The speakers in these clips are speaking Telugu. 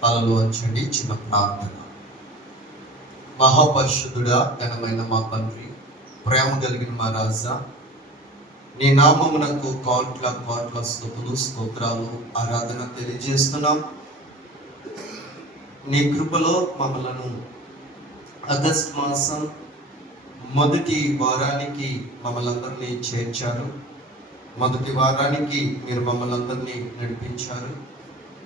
తలలు వంచండి. చిన్న ప్రార్థన. మహాపరిశుద్ధుడా, ఘనమైన మా తండ్రి, ప్రేమ కలిగిన మా రాజా, నీ నామమునకు కోట్ల కోట్ల స్తుతులు, స్తోత్రాలు, ఆరాధన తెలియజేస్తున్నాం. నీ కృపలో మమ్మలను ఆగస్టు మాసం మొదటి వారానికి మమ్మల్ని అందరినీ చేర్చారు. మొదటి వారానికి మీరు మమ్మల్ని అందరినీ నడిపించారు.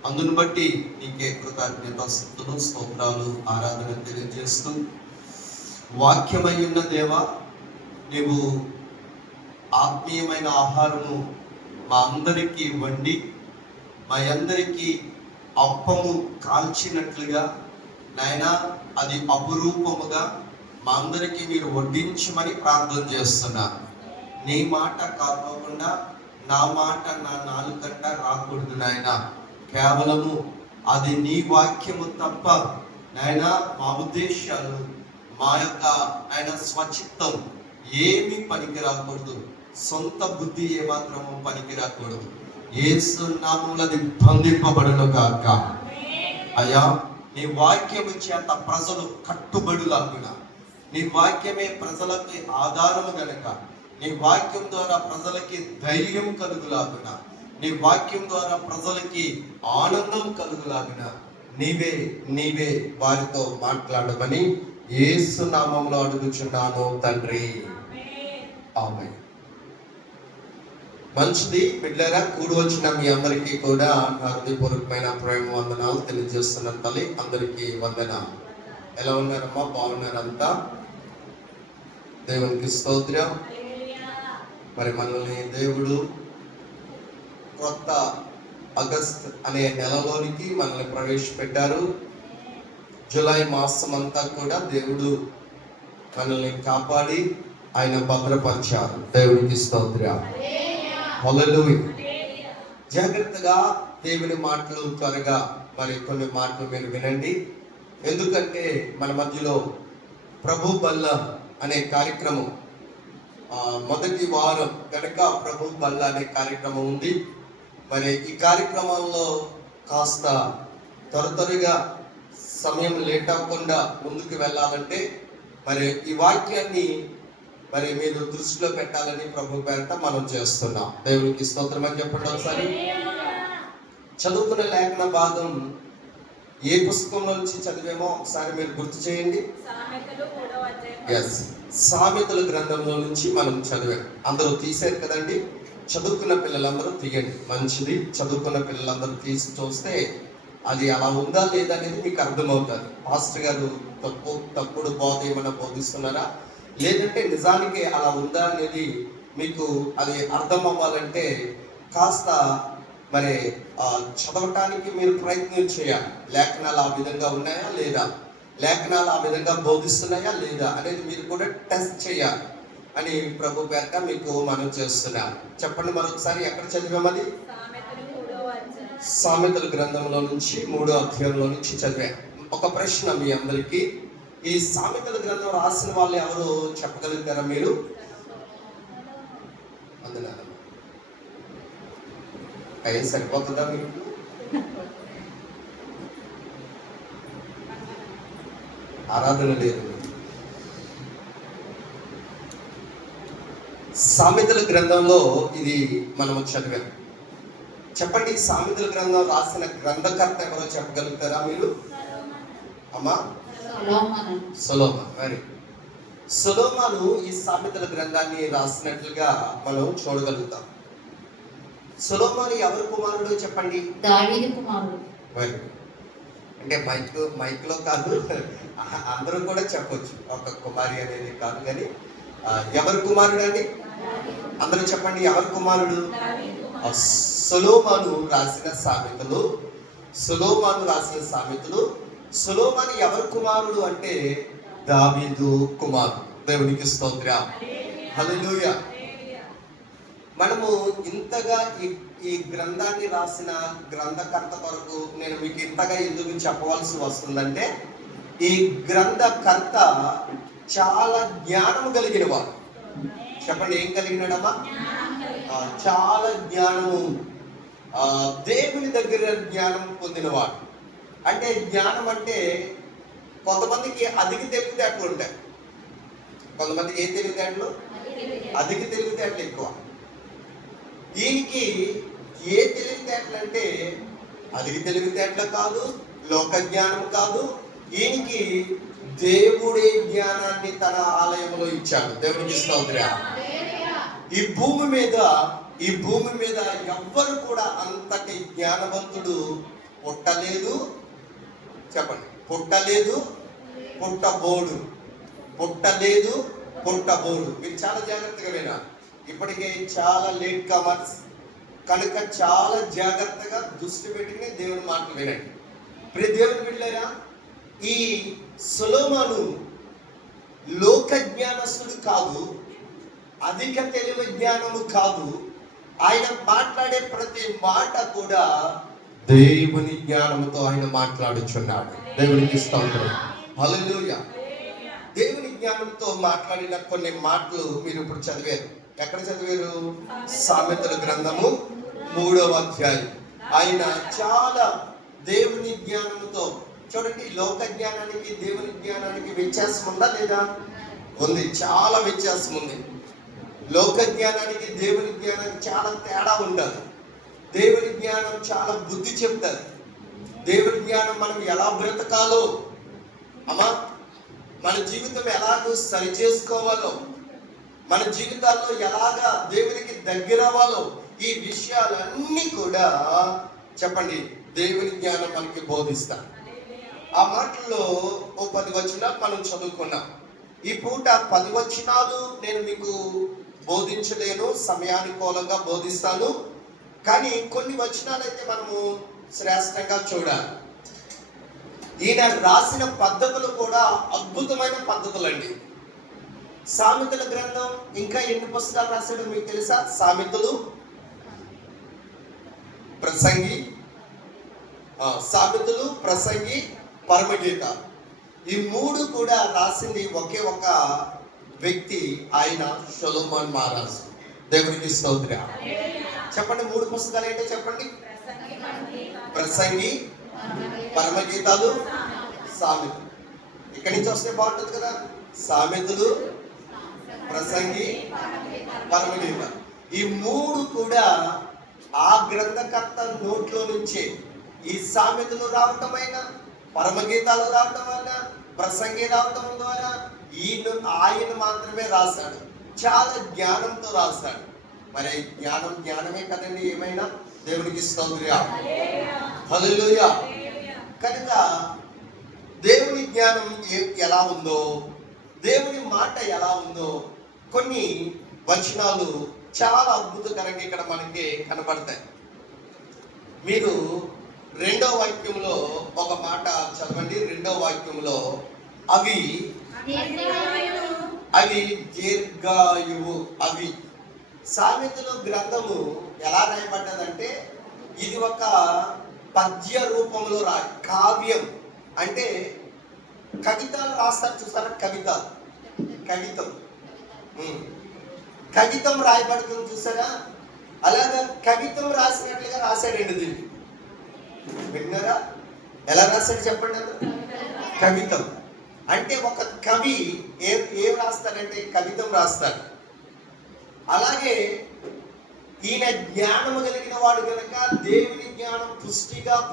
అందును బట్టి నీకే కృతజ్ఞత, స్తుతులు, స్తోత్రాలు, ఆరాధన తెలియజేస్తూ, వాక్యమై ఉన్న దేవా, నీవు ఆత్మీయమైన ఆహారము మా అందరికీ వండి మా అందరికీ అప్పము కాల్చినట్లుగా నాయనా, అది అపురూపముగా మా అందరికీ మీరు వడ్డించమని ప్రార్థన చేస్తున్నా. నీ మాట కాకుండా నా మాట నా నాలుకంట రాకూడదు నాయనా. కేవలము అది నీ వాక్యము తప్ప నాయన మా ఉద్దేశాలు, మా యొక్క ఆయన స్వచిత్తం ఏమీ పనికి రాకూడదు. సొంత బుద్ధి ఏమాత్రము పనికి రాకూడదు. యేసు నామములో అది బంధింపబడును గాక. అయ్యా, నీ వాక్యము చేత ప్రజలు కట్టుబడులాగున, నీ వాక్యమే ప్రజలకి ఆధారము గనక, నీ వాక్యం ద్వారా ప్రజలకి ధైర్యం కలుగులాగున, నీ వాక్యం ద్వారా ప్రజలకి ఆనందం కలుగులాగున నీవే వారితో మాట్లాడమని యేసు నామములో అడుగుచున్నాను తండ్రి, ఆమేన్. మంచిది బిడ్డలారా, కూడి వచ్చిన మీ అందరికీ కూడా నా హృదయపూర్వకమైన ప్రేమ వందనాలు తెలియజేస్తున్నాను. తల్లి అందరికీ వందనాలు. ఎలా ఉన్నారమ్మా? బాగున్నారంతా? దేవునికి స్తోత్రం. మరి మనల్ని దేవుడు కొత్త ఆగస్ట్ అనే నెలలోనికి మనల్ని ప్రవేశపెట్టారు. జూలై మాసం అంతా కూడా దేవుడు మనల్ని కాపాడి ఆయన భద్రపరిచారు. దేవుడికి స్తోత్రం. హల్లెలూయా. జాగ్రత్తగా దేవుని మాటలు త్వరగా మరి కొన్ని మాటలు మీరు వినండి. ఎందుకంటే మన మధ్యలో ప్రభు బల్ల అనే కార్యక్రమం మొదటి వారం కనుక ప్రభు బల్ల అనే కార్యక్రమం ఉంది. మరి ఈ కార్యక్రమంలో కాస్త త్వరగా సమయం లేట్ అవ్వకుండా ముందుకు వెళ్ళాలంటే మరి ఈ వాక్యాన్ని మరి మీరు దృష్టిలో పెట్టాలని ప్రభు పేరట మనం చేస్తున్నాం. దేవునికి స్తోత్రం అని చెప్పండి. ఒకసారి చదువుకునే లేఖన భాగం ఏ పుస్తకంలో నుంచి చదివేమో ఒకసారి మీరు గుర్తు చేయండి. సామెతల గ్రంథంలో నుంచి మనం చదివాం. అందరూ తీసారు కదండి. చదువుకున్న పిల్లలందరూ తీయండి. మంచిది. చదువుకున్న పిల్లలందరూ తీసి చూస్తే అది అలా ఉందా లేదా అనేది మీకు అర్థమవుతుంది. పాస్టర్ గారు తప్పుడు బోధ ఏమైనా బోధిస్తున్నారా, లేదంటే నిజానికి అలా ఉందా అనేది మీకు అది అర్థం అవ్వాలంటే కాస్త మరి చదవటానికి మీరు ప్రయత్నం చేయాలి. లేఖనాలు ఆ విధంగా ఉన్నాయా లేదా, లేఖనాలు ఆ విధంగా బోధిస్తున్నాయా లేదా అనేది మీరు కూడా టెస్ట్ చేయాలి అని ప్రభు పేరట మీకు మనం చేస్తున్నాం. చెప్పండి మరొకసారి, ఎక్కడ చదివామది? సామెతల గ్రంథంలో నుంచి 3వ అధ్యాయంలో నుంచి చదివాం. ఒక ప్రశ్న మీ అందరికీ, ఈ సామెతల గ్రంథం రాసిన వాళ్ళు ఎవరు చెప్పగలుగుతారా మీరు? అందులో అయ్యి సరిపోతుందా మీకు? ఆరాధన లేదు. సామెతల గ్రంథంలో ఇది మనం చదివాం. చెప్పండి, సామెతల గ్రంథం రాసిన గ్రంథకర్త ఎవరో చెప్పగలుగుతారా మీరు? అమ్మా, సొలొమోను. మరి సొలొమోను ఈ సామెతల గ్రంథాన్ని రాసినట్లుగా మనం చూడగలుగుతాం. సొలొమోను ఎవరి కుమారుడు చెప్పండి? దావీదు కుమారుడు. మరి అంటే మైక్లో కాదు, అందరూ కూడా చెప్పొచ్చు. ఒక కుమారి అనేది కాదు, కానీ ఎవరి కుమారుడు అండి? అందరూ చెప్పండి, ఎవరి కుమారుడు? సొలొమోను రాసిన సామెతలు. సొలొమోను ఎవరి కుమారుడు అంటే దావీదు కుమారుడు. దేవునికి స్తోత్రం. హల్లెలూయా. మనము ఇంతగా ఈ గ్రంథాన్ని రాసిన గ్రంథకర్త కొరకు నేను మీకు ఇంతగా ఎందుకు చెప్పవలసి వస్తుందంటే, ఈ గ్రంథకర్త చాలా జ్ఞానము కలిగిన వాడు. చెప్పండి, ఏం కలిగినాడమ్మా? చాలా జ్ఞానము దేవుని దగ్గర జ్ఞానం పొందినవాడు. అంటే జ్ఞానం అంటే కొంతమందికి అధిక తెలివితేటలు ఉంటాయి, కొంతమందికి ఏ తెలివితేటలు, అధిక తెలివితేటలు ఎక్కువ. ఈయనకి ఏ తెలివితేటలు అంటే అధిక తెలివితేటలు కాదు, లోక జ్ఞానం కాదు. ఈయనకి దేవుడే జ్ఞానాన్ని తన ఆలయంలో ఇచ్చాడు. దేవునికి స్తోత్రం. ఈ భూమి మీద ఎవ్వరు కూడా అంతటి జ్ఞానవంతుడు పుట్టలేదు. చెప్పండి, పుట్టలేదు, పుట్టబోడు. మీరు చాలా జాగ్రత్తగా వినాలి. ఇప్పటికే చాలా లేట్ కమర్స్ కనుక చాలా జాగ్రత్తగా దృష్టి పెట్టుకుని దేవుని మాటలు వినండి. ప్రియ దేవుని బిడ్డలారా, ఈ సొలొమోను లోక జ్ఞానస్తుడు కాదు, అధిక తెలివి జ్ఞానము కాదు. ఆయన మాట్లాడే ప్రతి మాట కూడా దేవుని జ్ఞానముతో ఆయన మాట్లాడుచున్నాడు. దేవునికి స్తోత్రం. హల్లెలూయా. దేవుని జ్ఞానంతో మాట్లాడిన కొన్ని మాటలు మీరు ఇప్పుడు చదివారు. ఎక్కడ చదివారు? సామెతల గ్రంథము 3వ అధ్యాయం. ఆయన చాలా దేవుని జ్ఞానముతో, చూడండి, లోక జ్ఞానానికి దేవుని జ్ఞానానికి వ్యత్యాసం ఉందా లేదా? ఉంది, చాలా వ్యత్యాసం ఉంది. లోక జ్ఞానానికి దేవుని జ్ఞానానికి చాలా తేడా ఉంటుంది. దేవుని జ్ఞానం చాలా బుద్ధి చెప్తుంది. దేవుని జ్ఞానం మనం ఎలా బ్రతకాలో, మన జీవితం ఎలాగో సరి చేసుకోవాలో, మన జీవితాల్లో ఎలాగా దేవునికి దగ్గర అవ్వాలో, ఈ విషయాలన్నీ కూడా చెప్పండి దేవుని జ్ఞానం మనకి బోధిస్తాం. ఆ మాటల్లో ఓ 10 వచనాలు మనం చదువుకున్నాం. ఈ పూట 10 వచనాలు నేను మీకు బోధించలేను, సమయానుకూలంగా బోధిస్తాను. కానీ కొన్ని వచనాలు అయితే మనము శ్రేష్టంగా చూడాలి. ఈయన రాసిన పద్ధతులు కూడా అద్భుతమైన పద్ధతులండి. సామెతల గ్రంథం ఇంకా ఎన్ని పుస్తకాలు రాశాడో మీకు తెలుసా? సామెతలు, ప్రసంగి, పరమగీత. ఈ 3 కూడా రాసింది ఒకే ఒక వ్యక్తి, ఆయన సొలొమోన్ మహారాజు. దేవునికి స్తోత్రం. చెప్పండి, 3 పుస్తకాలు ఏంటో చెప్పండి. ప్రసంగి, పరమగీతాలు, సామెతలు. ఇక్కడి నుంచి వస్తే బాగుంటుంది కదా. సామెతలు, ప్రసంగి, పరమగీత. ఈ 3 కూడా ఆ గ్రంథకర్త నోట్లో నుంచే, ఈ సామెతలు రావటమైనా, పరమగీతాలు రావటం అయినా, ప్రసంగి రావటం ద్వారా ఆయన మాత్రమే రాశాడు. చాలా జ్ఞానంతో రాశాడు. మరి జ్ఞానమే కదండి ఏమైనా. దేవునికి స్తోత్రం. హల్లెలూయా. కనుక దేవుని జ్ఞానం ఎలా ఉందో, దేవుని మాట ఎలా ఉందో, కొన్ని వచనాలు చాలా అద్భుతకరంగా ఇక్కడ మనకి కనబడతాయి. మీరు 2వ వాక్యంలో ఒక మాట చదవండి. 2వ వాక్యంలో అవి దీర్ఘాయువు. అవి సామెతలు గ్రంథము ఎలా రాయబడ్డదంటే, ఇది ఒక పద్య రూపంలో కావ్యం. అంటే కవితలు రాస్తారు చూసారా, కవితం రాయబడుతుంది చూసారా. అలాగా కవితం రాసినట్లుగా రాశాడండి. దీన్ని విన్నారా? ఎలా రాశాడు చెప్పండి. కవితం అంటే ఒక కవి ఏం రాస్తాడంటే కవితం రాస్తాడు. అలాగే ఈయన జ్ఞానము కలిగిన వాడు గనక, దేవుని జ్ఞానం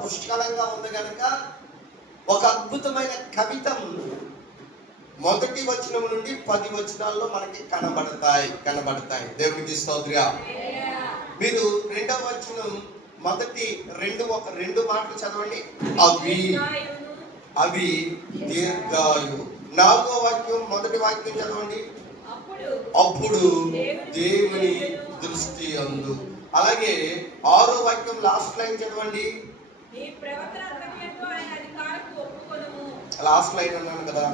పుష్కలంగా ఉంది గనక, ఒక అద్భుతమైన కవితం 1వ వచనం నుండి 10 వచనాల్లో మనకి కనబడతాయి. దేవునికి స్తోత్రం. మీరు 2వ వచనం మొదటి 2 మాటలు చదవండి. అవి దీర్ఘాయు. 4వ వాక్యం మొదటి వాక్యం చదవండి. అప్పుడు దేవుని దృష్టి అందు. అలాగే 6వ వాక్యం లాస్ట్ లైన్ చదవండి. లాస్ట్ లైన్ అన్నాను కదా.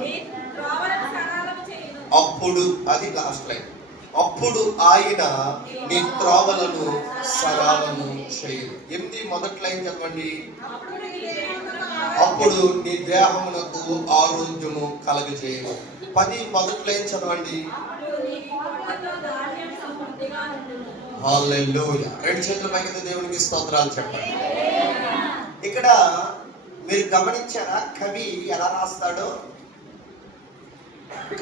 అప్పుడు అది లాస్ట్ లైన్. అప్పుడు ఆయన నీ త్రోవలను సరళము చేయు. 8 మొదటి లైన్ చదవండి. అప్పుడు నీ దేహమునకు ఆరోగ్యము కలగజేయు. 10 మొదటి లైన్ చదవండి. హల్లెలూయా. రెండు చేతుల పైకి దేవునికి స్తోత్రాలు చెప్పండి. ఇక్కడ మీరు గమనించారా కవి ఎలా రాస్తాడో? కవి